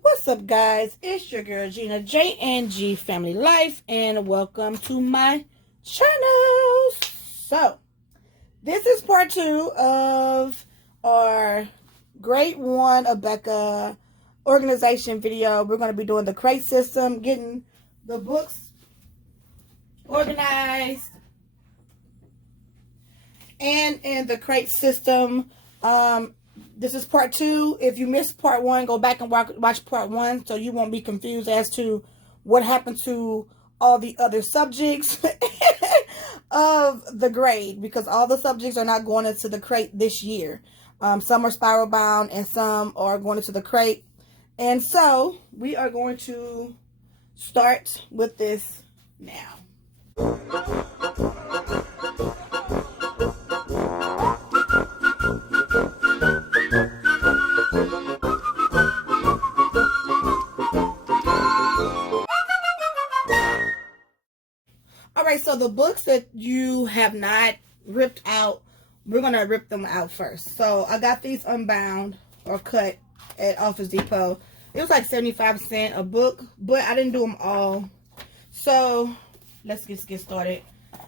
What's up, guys? It's your girl Gina J and G Family Life, and welcome to my channel. So, this is part 2 of our grade 1 Abeka organization video. We're going to be doing the crate system, getting the books organized, and in the crate system. This is part 2. If you missed part 1, go back and watch part 1 so you won't be confused as to what happened to all the other subjects of the grade, because all the subjects are not going into the crate this year. Some are spiral bound and some are going into the crate. And so we are going to start with this now. Alright, so the books that you have not ripped out, we're going to rip them out first. So I got these unbound or cut at Office Depot. It was like 75 cents a book, but I didn't do them all. So let's just get started.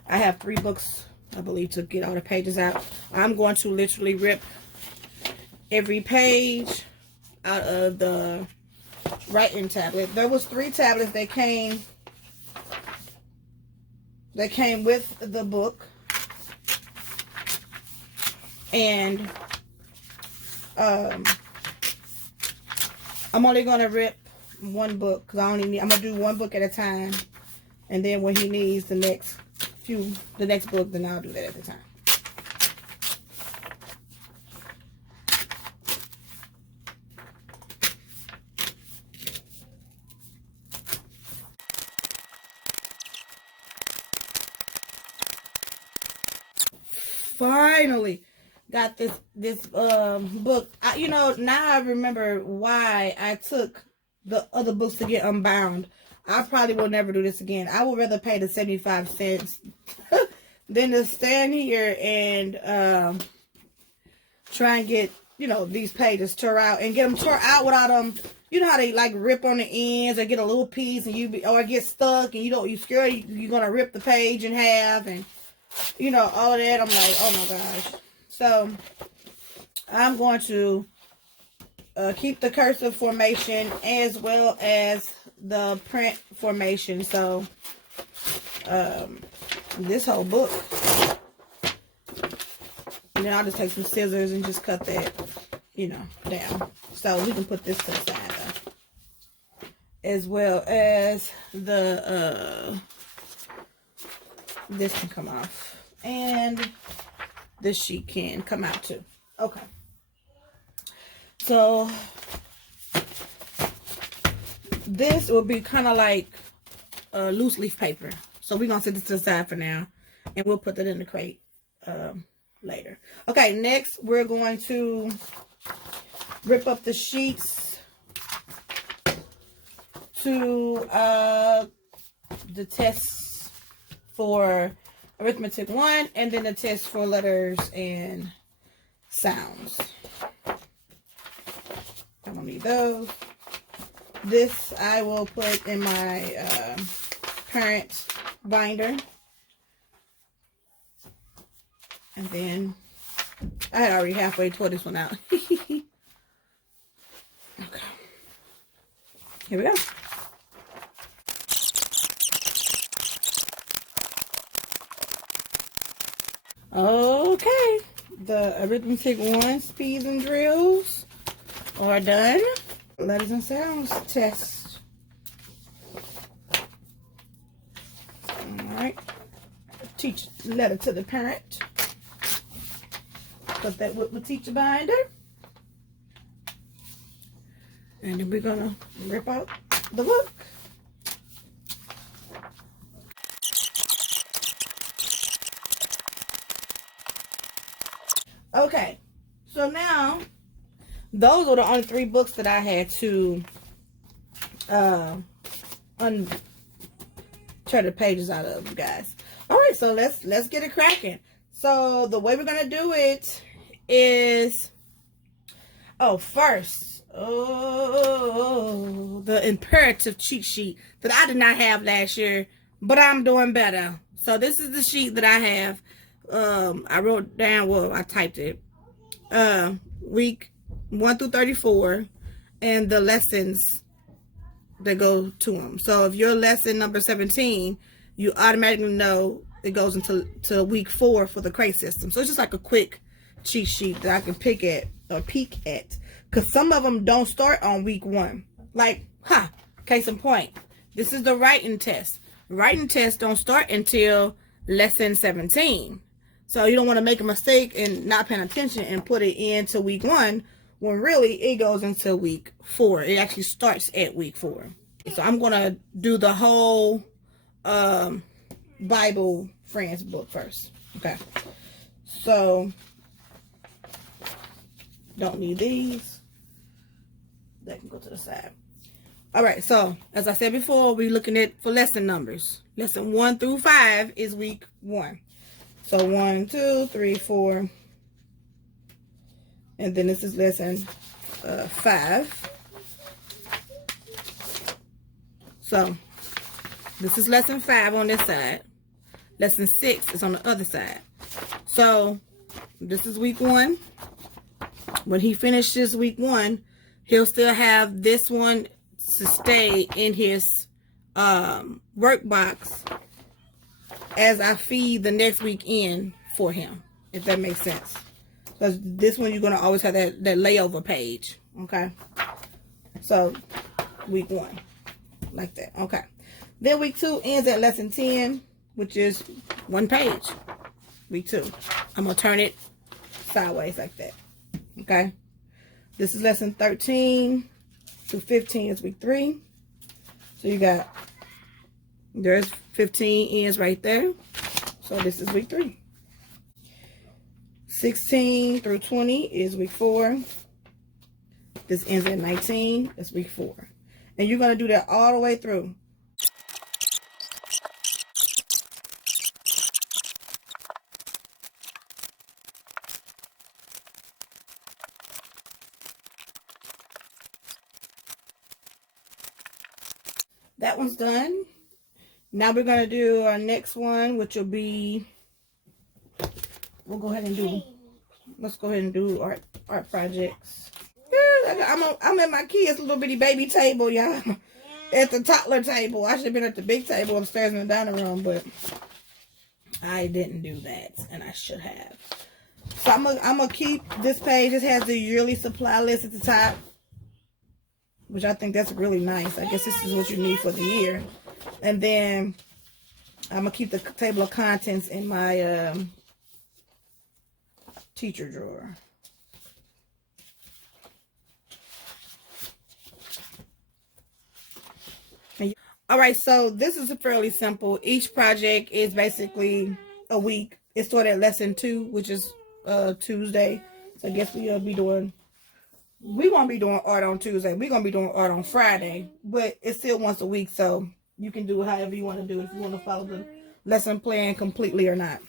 I have 3 books, I believe, to get all the pages out. I'm going to literally rip every page out of the writing tablet. There was 3 tablets that came with the book, and I'm only gonna rip one book because I'm gonna do one book at a time, and then when he needs the next book, then I'll do that at the time. Finally got this book. Now I remember why I took the other books to get unbound. I probably will never do this again. I would rather pay the 75 cents than to stand here and try and get these pages tore out and get them tore out without them. You know how they like rip on the ends or get a little piece and or get stuck and you scared you're gonna rip the page in half and all of that. I'm like, oh my gosh. So I'm going to keep the cursive formation as well as the print formation. So this whole book, and then I'll just take some scissors and just cut that down. So we can put this to the side though, as well as the this can come off, and this sheet can come out too. Okay, so this will be kind of like loose leaf paper, so we're gonna set this to the side for now, and we'll put that in the crate later. Okay, next we're going to rip up the sheets to the tests for arithmetic 1, and then the test for letters and sounds. I don't need those. This I will put in my parent binder. And then I had already halfway tore this one out. Okay. Here we go. Okay, the arithmetic 1 speeds and drills are done. Letters and sounds test. Alright, teach letter to the parent. Put that with the teacher binder. And then we're gonna rip out the book. Okay, so now those are the only 3 books that I had to tear the pages out of, you guys. All right, so let's get it cracking. So the way we're gonna do it is, first Oh, the imperative cheat sheet that I did not have last year, but I'm doing better. So this is the sheet that I have. I wrote down, well, I typed it. Week 1 through 34 and the lessons that go to them. So if you're lesson number 17, you automatically know it goes into week 4 for the crate system. So it's just like a quick cheat sheet that I can peek at. Because some of them don't start on week 1. Like, case in point, this is the writing test. Writing tests don't start until lesson 17. So you don't want to make a mistake and not paying attention and put it into week 1 when really it goes into week 4. It actually starts at week 4. So I'm going to do the whole Bible Friends book first. Okay. So don't need these. That can go to the side. All right, so as I said before, we're looking at for lesson numbers. Lesson 1 through 5 is week 1. So 1, 2, 3, 4. And then this is lesson 5. So this is lesson 5 on this side. Lesson 6 is on the other side. So this is week 1. When he finishes week 1, he'll still have this one to stay in his work box as I feed the next week in for him, if that makes sense. Because this one you're going to always have that layover page. Okay. So week 1 like that. Okay. Then week 2 ends at lesson 10, which is 1 page. Week 2. I'm going to turn it sideways like that. Okay. This is lesson 13 to 15 is week 3. So you got, there's 15 ends right there. So this is week 3. 16 through 20 is week 4. This ends at 19. That's week 4. And you're going to do that all the way through. That one's done. Now we're going to do our next one, which will be, let's go ahead and do art projects. I'm at my kids' little bitty baby table, y'all. At the toddler table. I should have been at the big table upstairs in the dining room, but I didn't do that, and I should have. So I'm gonna keep this page. It has the yearly supply list at the top, which I think that's really nice. I guess this is what you need for the year. And then I'm going to keep the table of contents in my teacher drawer. All right, so this is fairly simple. Each project is basically a week. It started at lesson 2, which is Tuesday. So I guess we won't be doing art on Tuesday. We're going to be doing art on Friday. But it's still once a week, so you can do however you want to do it, if you want to follow the lesson plan completely or not.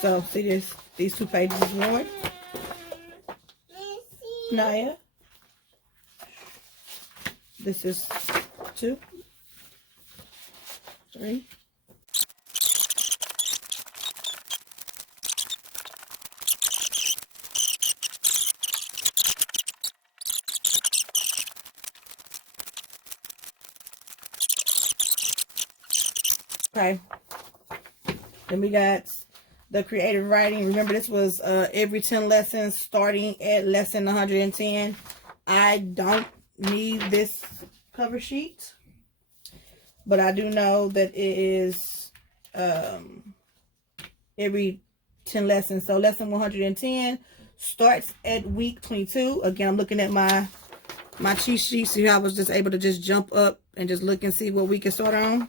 So, see these 2 pages is one. Naya. This is 2. 3. Okay. Then we got the creative writing. Remember, this was every 10 lessons starting at lesson 110. I don't need this cover sheet, but I do know that it is every 10 lessons. So lesson 110 starts at week 22. Again, I'm looking at my cheat sheet. See how I was just able to just jump up and just look and see what we can start on.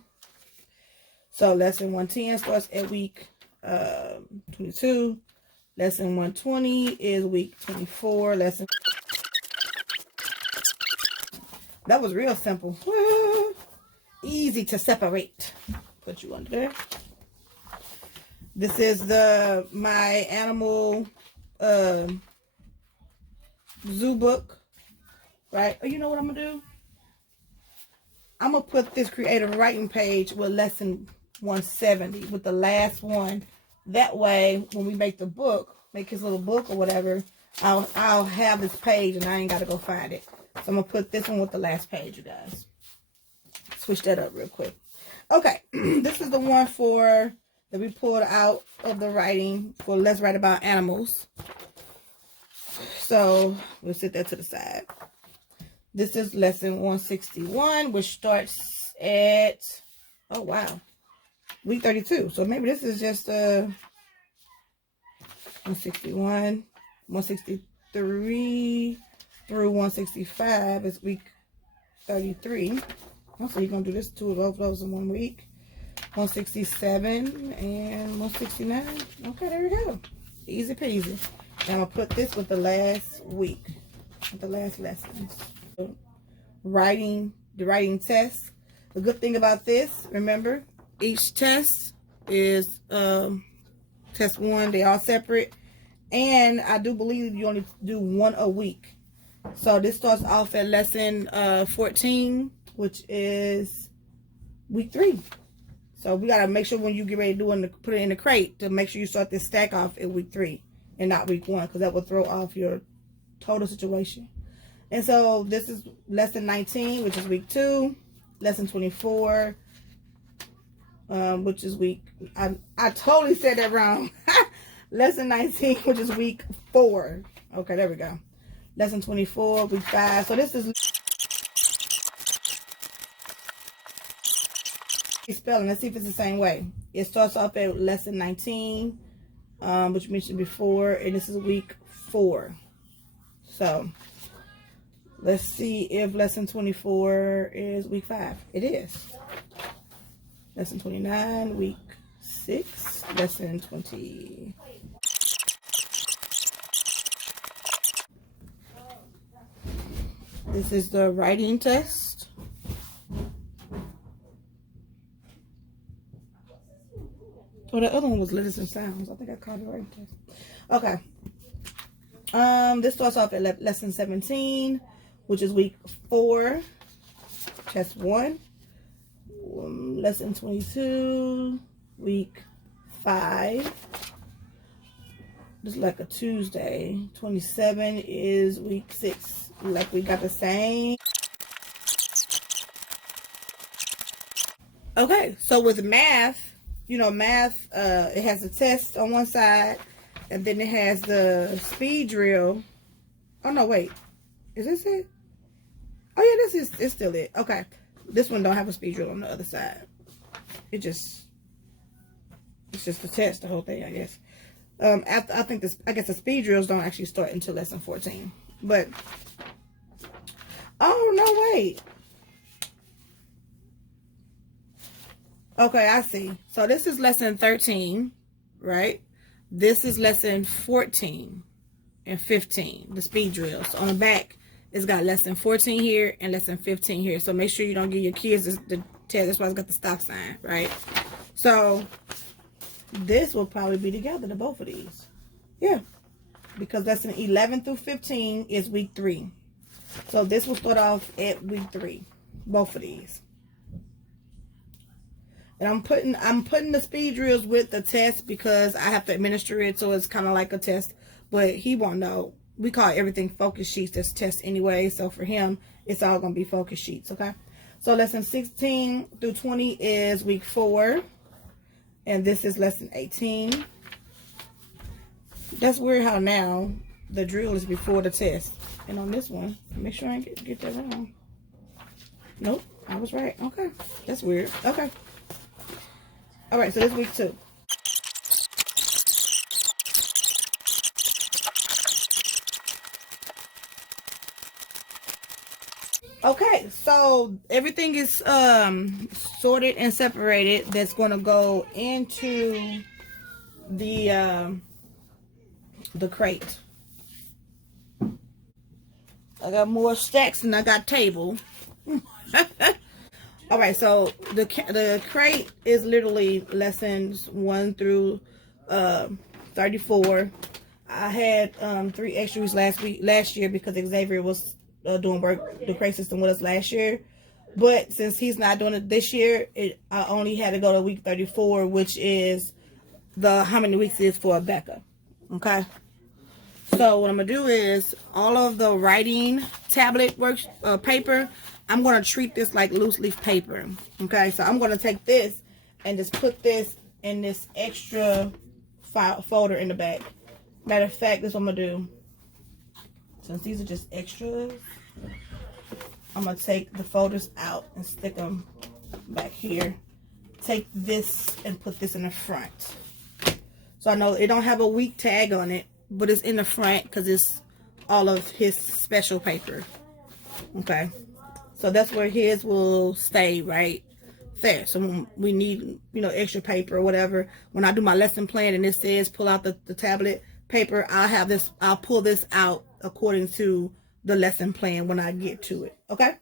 So lesson 110 starts at week 22. Lesson 120 is week 24. That was real simple. Easy to separate. Put you under there. This is my animal zoo book, right? Oh, you know what I'm gonna do? I'm gonna put this creative writing page with lesson 170 with the last one. That way, when we make the book, make his little book or whatever, I'll have this page and I ain't gotta go find it. So I'm gonna put this one with the last page, you guys. Switch that up real quick. Okay, this is the one for that we pulled out of the writing for Let's Write About Animals. So we'll set that to the side. This is lesson 161, which starts at, oh wow, week 32. So maybe this is just 161, 163 through 165 is week 33. Also, you're going to do this, two of those in 1 week. 167 and 169. Okay, there we go. Easy peasy. And I'm going to put this with the last week, with the last lessons. The writing test. The good thing about this, remember, each test is test 1. They all separate. And I do believe you only do 1 a week. So this starts off at lesson 14, which is week 3. So we got to make sure when you get ready to put it in the crate to make sure you start this stack off at week 3 and not week 1, because that will throw off your total situation. And so this is lesson 19, which is week 2. Lesson 24, which is week, I totally said that wrong. Lesson 19, which is week 4. Okay, there we go. Lesson 24, week 5. So this is spelling. Let's see if it's the same way. It starts off at lesson 19, which we mentioned before, and this is week 4. So let's see if lesson 24 is week 5. It is. Lesson 29, week 6. Lesson 20. This is the writing test. Oh, the other one was letters and sounds. I think I called it writing test. Okay. This starts off at lesson 17, which is week 4, test 1. Lesson 22, week 5. This is like a Tuesday. 27 is week 6. Like we got the same. Okay, so with math, you know, math, it has a test on one side, and then it has the speed drill. Oh no, wait, is this it? Oh yeah, this is, it's still it. Okay, this one don't have a speed drill on the other side. It's just the test, the whole thing, I guess. After, I guess the speed drills don't actually start until lesson 14. But oh no, wait. Okay, I see. So this is lesson 13, right? This is lesson 14 and 15, the speed drills. So on the back, it's got lesson 14 here and lesson 15 here. So make sure you don't give your kids the test. That's why it's got the stop sign, right? So this will probably be together, the both of these. Yeah, because lesson 11 through 15 is week 3. So this will start off at week 3, both of these. And I'm putting the speed drills with the test because I have to administer it, so it's kind of like a test. But he won't know. We call everything focus sheets. That's test anyway. So for him, it's all gonna be focus sheets. Okay. So lesson 16 through 20 is week 4, and this is lesson 18. That's weird how now the drill is before the test. And on this one, make sure I get that wrong. Nope, I was right. Okay, that's weird. Okay. All right, so this is week 2. Okay, so everything is sorted and separated. That's going to go into the crate. I got more stacks than I got table. All right, so the crate is literally lessons 1 through 34. I had 3 extra weeks last year because Xavier was doing work, the crate system with us last year. But since he's not doing it this year, I only had to go to week 34, which is how many weeks it is for Abeka. Okay. So what I'm going to do is all of the writing tablet paper, I'm going to treat this like loose leaf paper. Okay. So I'm going to take this and just put this in this extra folder in the back. Matter of fact, this is what I'm going to do. Since these are just extras, I'm going to take the folders out and stick them back here. Take this and put this in the front. So I know it don't have a week tag on it, but it's in the front because it's all of his special paper. Okay. So that's where his will stay right there. So when we need, you know, extra paper or whatever, when I do my lesson plan and it says pull out the tablet paper, I'll pull this out according to the lesson plan when I get to it. Okay.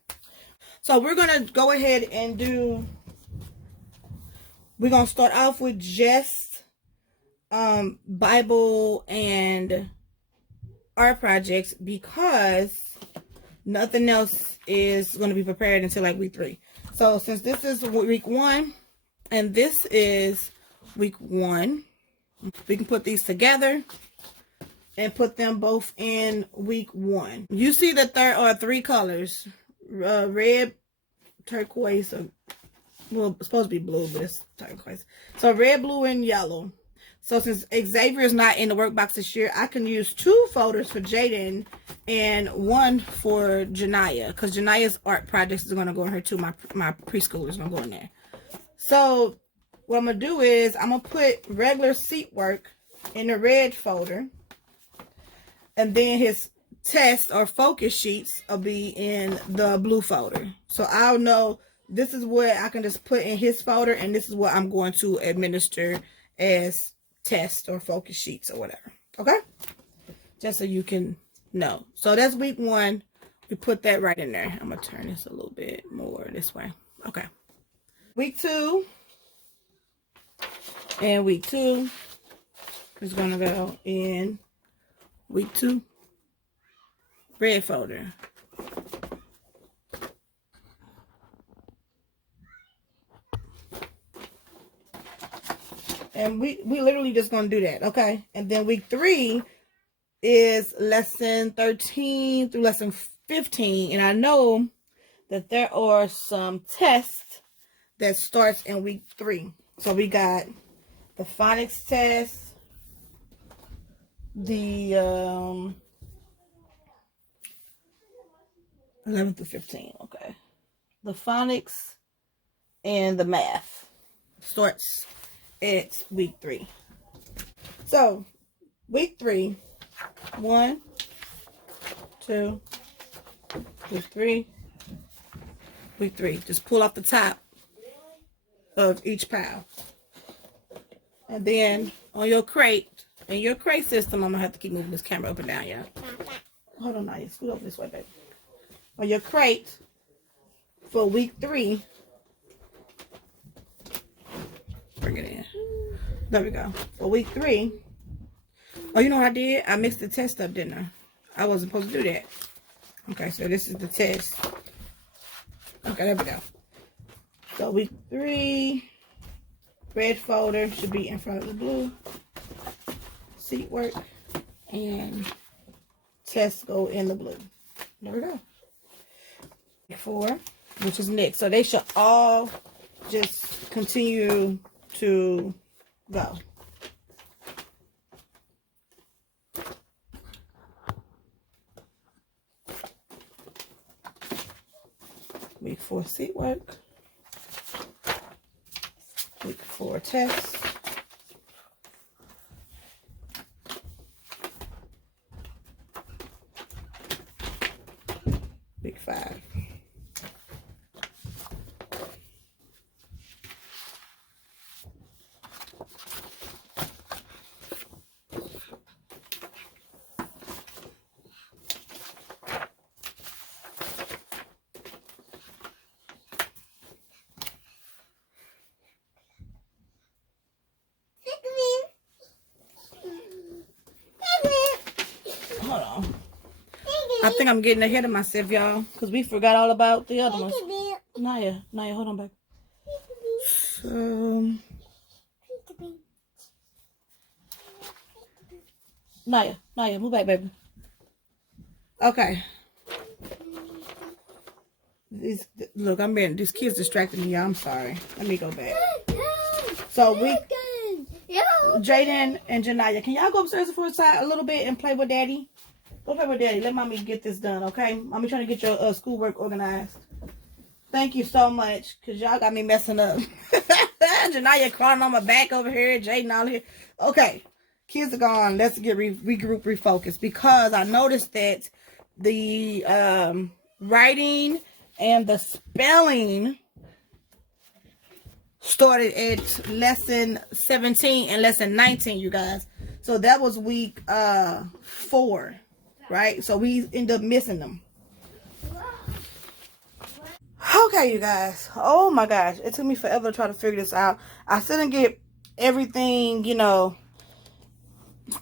So we're going to go ahead and we're going to start off with just Bible and art projects because nothing else is going to be prepared until like week 3. So since this is week 1 and this is week 1, we can put these together and put them both in week 1. You see that there are 3 colors, red, turquoise, or, well, it's supposed to be blue, but it's turquoise. So red, blue, and yellow. So since Xavier is not in the workbox this year, I can use 2 folders for Jaden and 1 for Janaya, because Janaya's art projects is going to go in here too. My preschooler is going to go in there. So what I'm going to do is I'm going to put regular seat work in the red folder, and then his test or focus sheets will be in the blue folder. So I'll know this is what I can just put in his folder, and this is what I'm going to administer as test or focus sheets or whatever. Okay, just so you can know. So that's week 1. We put that right in there. I'm gonna turn this a little bit more this way. Okay, week 2 and week 2 is gonna go in week 2 red folder. And we literally just going to do that, okay? And then week 3 is lesson 13 through lesson 15. And I know that there are some tests that starts in week 3. So we got the phonics test, the 11 through 15, okay. The phonics and the math starts it's week 3. So week 3, 1, 2, week 3, week 3. Just pull off the top of each pile, and then on your crate, in your crate system, I'm gonna have to keep moving this camera up and down, yeah. Hold on, now you scoot over this way, baby. On your crate for week 3. Bring it in. There we go. For week 3. Oh, you know what I did? I mixed the test up, didn't I? I wasn't supposed to do that. Okay, so this is the test. Okay, there we go. So week 3, red folder should be in front of the blue. Seat work and tests go in the blue. There we go. Week 4, which is next. So they should all just continue to go. Week 4 seat work. Week 4 test. Week 5. think I'm getting ahead of myself, y'all, because we forgot all about the other ones. Naya, hold on, baby. So, Naya, move back, baby. Okay. Look, these kids distracted me, y'all. I'm sorry. Let me go back. So Jaden and Janaya, can y'all go upstairs for a little bit and play with Daddy? Go play with Daddy. Let Mommy get this done, okay? Mommy trying to get your schoolwork organized. Thank you so much, because y'all got me messing up. Janaya crawling on my back over here. Jaden all here. Okay. Kids are gone. Let's get regroup, refocus. Because I noticed that the writing and the spelling started at lesson 17 and lesson 19, you guys. So that was week 4, right? So we end up missing them. Okay, you guys. Oh my gosh. It took me forever to try to figure this out. I still didn't get everything, you know,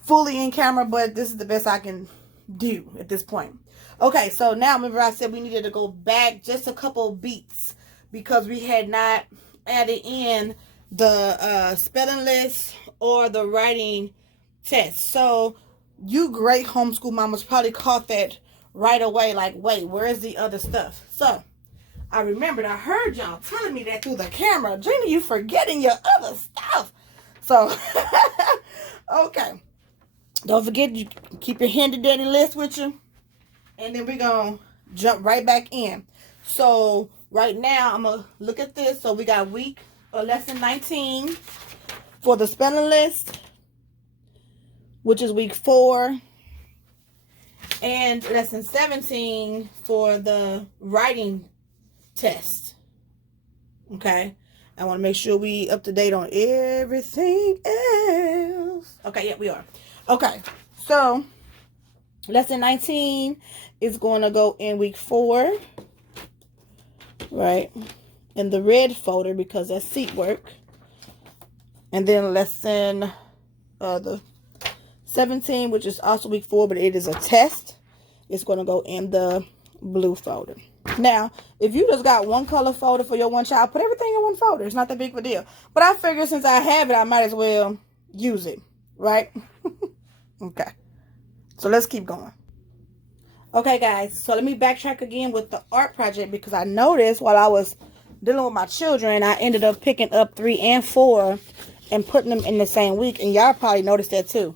fully in camera, but this is the best I can do at this point. Okay, so now remember I said we needed to go back just a couple beats because we had not added in the spelling list or the writing test. So you great homeschool mamas probably caught that right away, like, wait, where's the other stuff? So I remembered, I heard y'all telling me that through the camera. Gina, you forgetting your other stuff. So, okay. Don't forget, you keep your handy dandy list with you. And then we're going to jump right back in. So, right now, I'm going to look at this. So, we got lesson 19 for the spelling list, which is week 4. And lesson 17 for the writing test. Okay. I want to make sure we up to date on everything else. Okay, yeah, we are. Okay, so lesson 19 is going to go in week 4, right? In the red folder because that's seat work. And then lesson the 17, which is also week 4, but it is a test. It's going to go in the blue folder. Now, if you just got one color folder for your one child, put everything in one folder. It's not that big of a deal. But I figure since I have it, I might as well use it, right? Okay. So let's keep going. Okay, guys. So let me backtrack again with the art project because I noticed while I was dealing with my children, I ended up picking up 3 and 4 and putting them in the same week. And y'all probably noticed that too.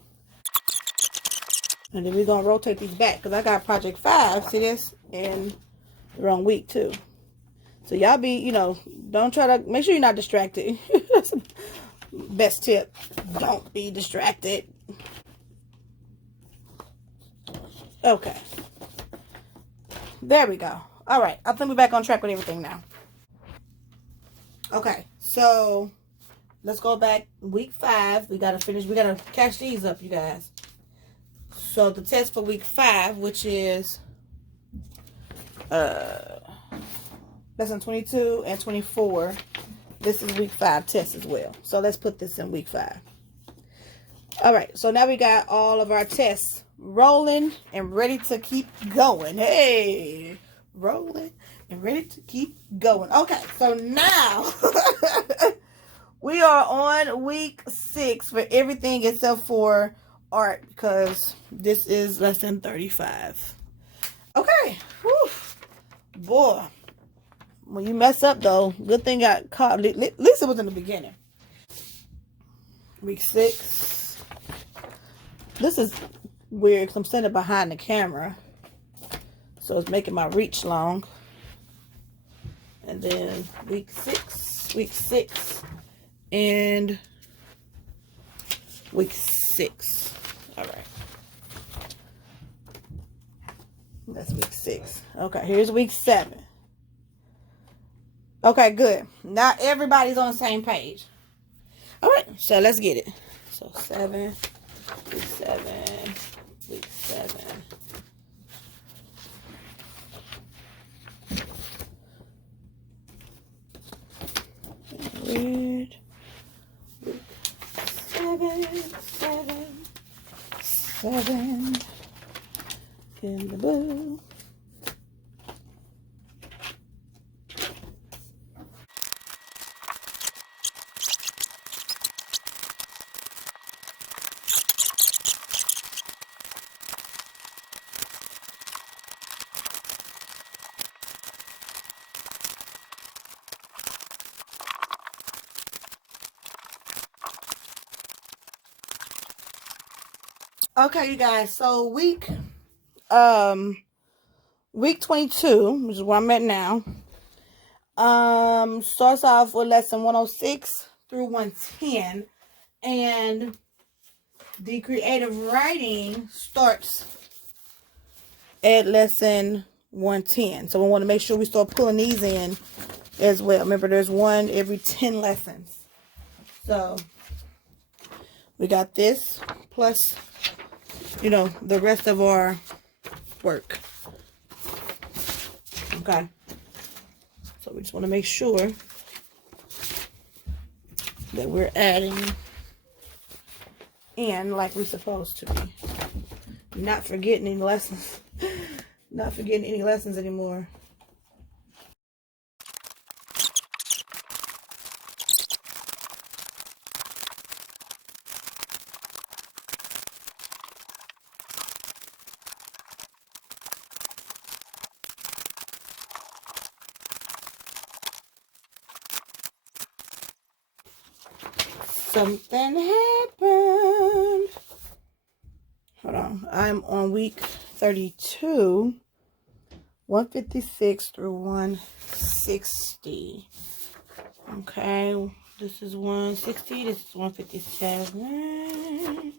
And then we're going to rotate these back because I got project 5. See this? And the wrong week too. So y'all be, you know, don't try to, make sure you're not distracted. Best tip, don't be distracted. Okay. There we go. All right. I think we're back on track with everything now. Okay. So let's go back week 5. We got to catch these up, you guys. So the test for week 5, which is lesson 22 and 24. This is week 5 test as well. So let's put this in week 5. All right. So now we got all of our tests rolling and ready to keep going. Hey, rolling and ready to keep going. Okay. So now we are on week 6 for everything except for art because this is lesson 35. Okay. Whew. Boy, when you mess up though, good thing got caught. At least it was in the beginning. Week 6. This is weird because I'm standing behind the camera, so it's making my reach long. And then week 6, and week 6. All right. That's week 6. Okay, here's week 7. Okay, good. Now everybody's on the same page. All right, so let's get it. So 7, week 7, week 7. Read. Week 7. In the blue. Okay, you guys, so week 22, which is where I'm at now, starts off with lesson 106 through 110, and the creative writing starts at lesson 110. So we want to make sure we start pulling these in as well. Remember, there's one every 10 lessons. So we got this plus, you know, the rest of our work. Okay. So we just want to make sure that we're adding in like we're supposed to be. Not forgetting any lessons. Not forgetting any lessons anymore. Something happened. Hold on. I'm on week 32, 156 through 160. Okay. This is 160. This is 157.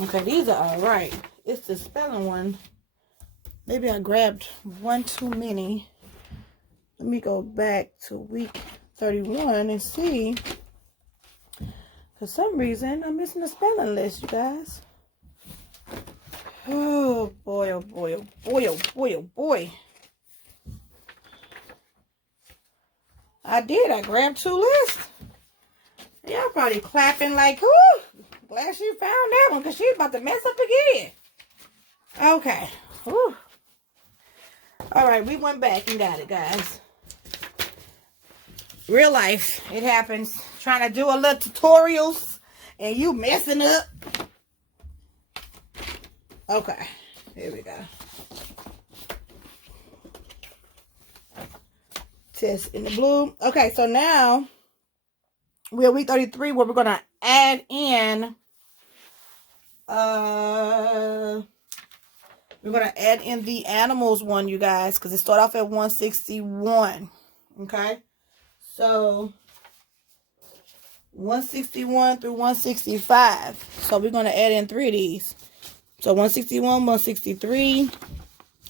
Okay, these are all right. It's the spelling one. Maybe I grabbed one too many. Let me go back to week 31 and see. For some reason, I'm missing the spelling list, you guys. Oh, boy, oh, boy, oh, boy, oh, boy, oh, boy. I grabbed 2 lists. Y'all probably clapping like, whoo, glad she found that one because she's about to mess up again. Okay. Whew. All right, we went back and got it, guys. Real life, it happens. Trying to do a little tutorials and you messing up. Okay, here we go. Test in the blue. Okay, so now we're at week 33 where we're gonna add in the animals one, you guys, because it started off at 161. Okay, so 161 through 165. So we're going to add in 3 of these. So 161, 163,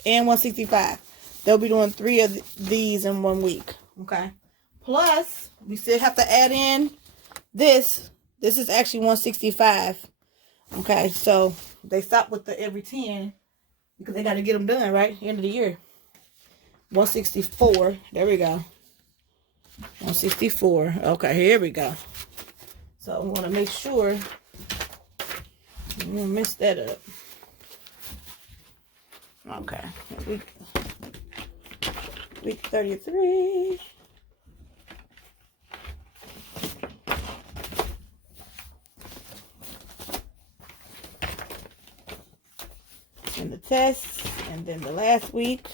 and 165. They'll be doing 3 of these in 1 week. Okay. Plus, we still have to add in this. This is actually 165. Okay. So they stop with the every 10 because they got to get them done, right? End of the year. 164. There we go. 164. Okay, here we go. So we want to make sure we don't mess that up. Okay, week 33. And the test, and then the last week.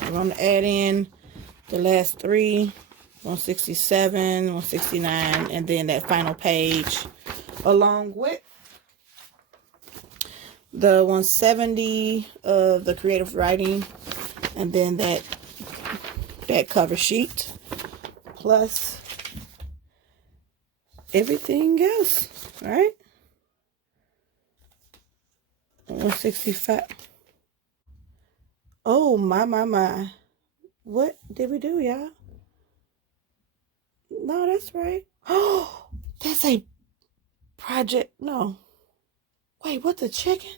We're going to add in the last 3, 167, 169, and then that final page along with the 170 of the creative writing, and then that cover sheet, plus everything else, all right? 165. Oh, my. What did we do, y'all? No, that's right. Oh, that's a project. No. Wait, what, the chicken?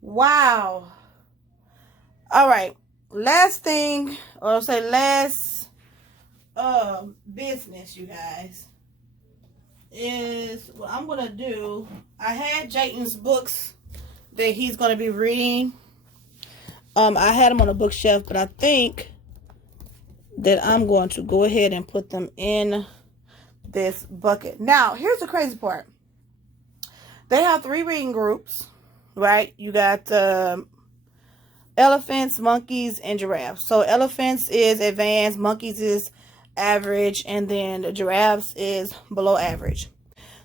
Wow. All right. Last thing, or I'll say last business, you guys, is what I'm going to do. I had Jayton's books that he's going to be reading. I had them on a bookshelf, but I think that I'm going to go ahead and put them in this bucket. Now, here's the crazy part. They have 3 reading groups, right? You got elephants, monkeys, and giraffes. So elephants is advanced, monkeys is average, and then the giraffes is below average.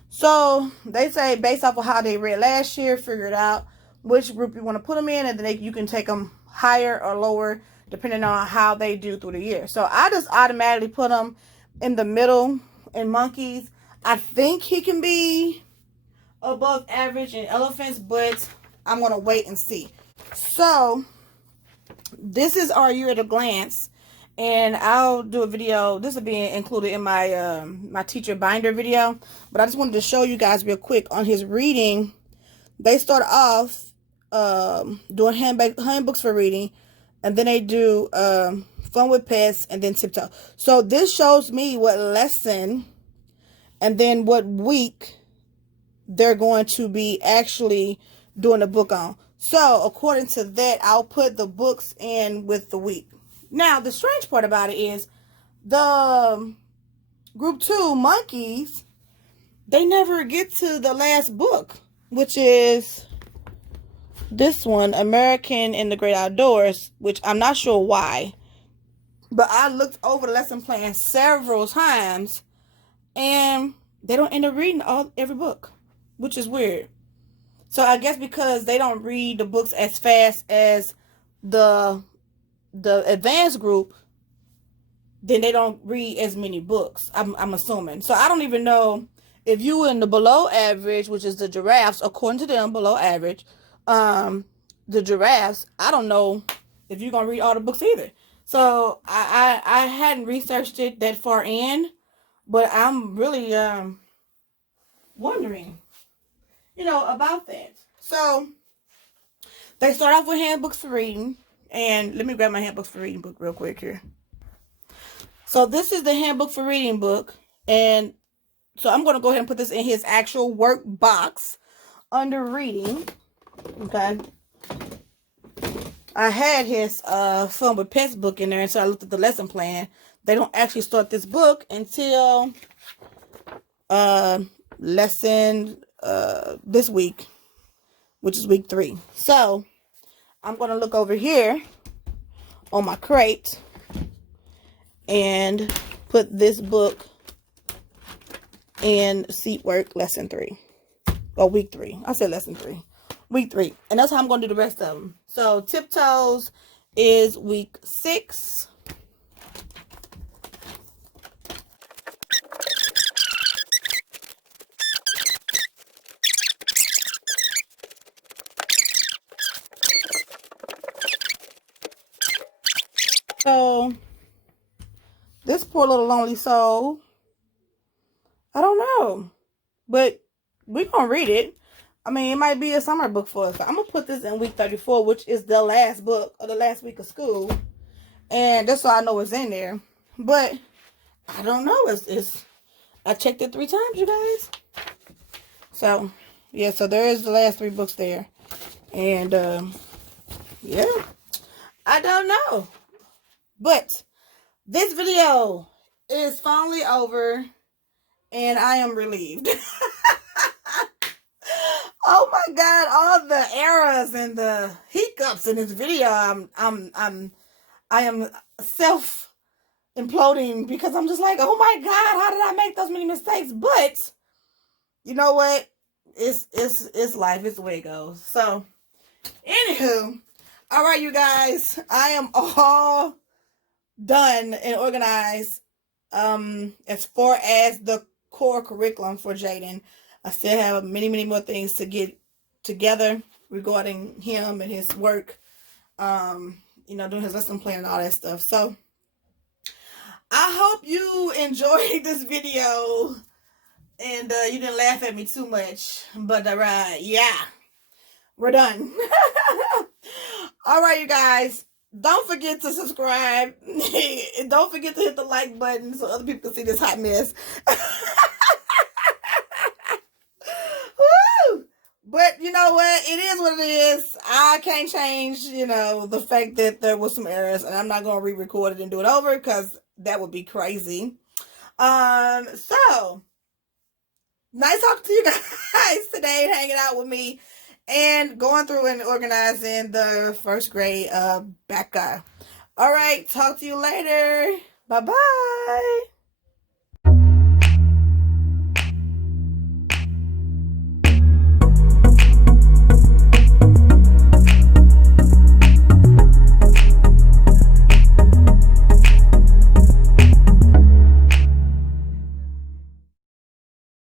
So they say based off of how they read last year, figure it out which group you want to put them in, and then you can take them higher or lower depending on how they do through the year. So I just automatically put them in the middle in monkeys. I think he can be above average in elephants, but I'm going to wait and see. So this is our year at a glance, and I'll do a video. This will be included in my my teacher binder video, but I just wanted to show you guys real quick on his reading. They start off doing handbooks for reading, and then they do fun with pets, and then tiptoe. So this shows me what lesson and then what week they're going to be actually doing the book on. So according to that, I'll put the books in with the week. Now, the strange part about it is the group 2 monkeys, they never get to the last book, which is this one, American in the Great Outdoors, which I'm not sure why. But I looked over the lesson plan several times, and they don't end up reading every book, which is weird. So I guess because they don't read the books as fast as the advanced group, then they don't read as many books, I'm assuming. So I don't even know if you in the below average, which is the giraffes, according to them, below average, the giraffes, I don't know if you're going to read all the books either. So I hadn't researched it that far in, but I'm really wondering, about that. So they start off with handbooks for reading, and let me grab my handbooks for reading book real quick here. So this is the handbook for reading book, and so I'm going to go ahead and put this in his actual work box under reading. Okay. I had his Fun with Pets book in there, and so I looked at the lesson plan. They don't actually start this book until lesson this week, which is week 3. So I'm going to look over here on my crate and put this book in seat work lesson 3, or week 3. I said lesson 3, week 3, and that's how I'm going to do the rest of them. So tiptoes is week 6. So this poor little lonely soul, I don't know, but we're going to read it. I mean, it might be a summer book for us. So I'm going to put this in week 34, which is the last book of the last week of school. And just so I know it's in there. But I don't know. I checked it 3 times, you guys. So, yeah, so there is the last 3 books there. And, yeah, I don't know. But this video is finally over, and I am relieved. Oh my God, all the errors and the hiccups in this video, I am self imploding because I'm just like, oh my God, how did I make those many mistakes? But you know what? It's life. It's the way it goes. So, anywho, all right, you guys, I am all done and organized as far as the core curriculum for Jaden. I still have many more things to get together regarding him and his work, doing his lesson plan and all that stuff. So I hope you enjoyed this video and you didn't laugh at me too much. But yeah, we're done. All right, you guys. Don't forget to subscribe. Don't forget to hit the like button so other people can see this hot mess. Woo! But you know what? It is what it is. I can't change, the fact that there was some errors, and I'm not going to re-record it and do it over because that would be crazy. So nice talking to you guys today and hanging out with me and going through and organizing the first grade Abeka. All right, talk to you later. Bye-bye.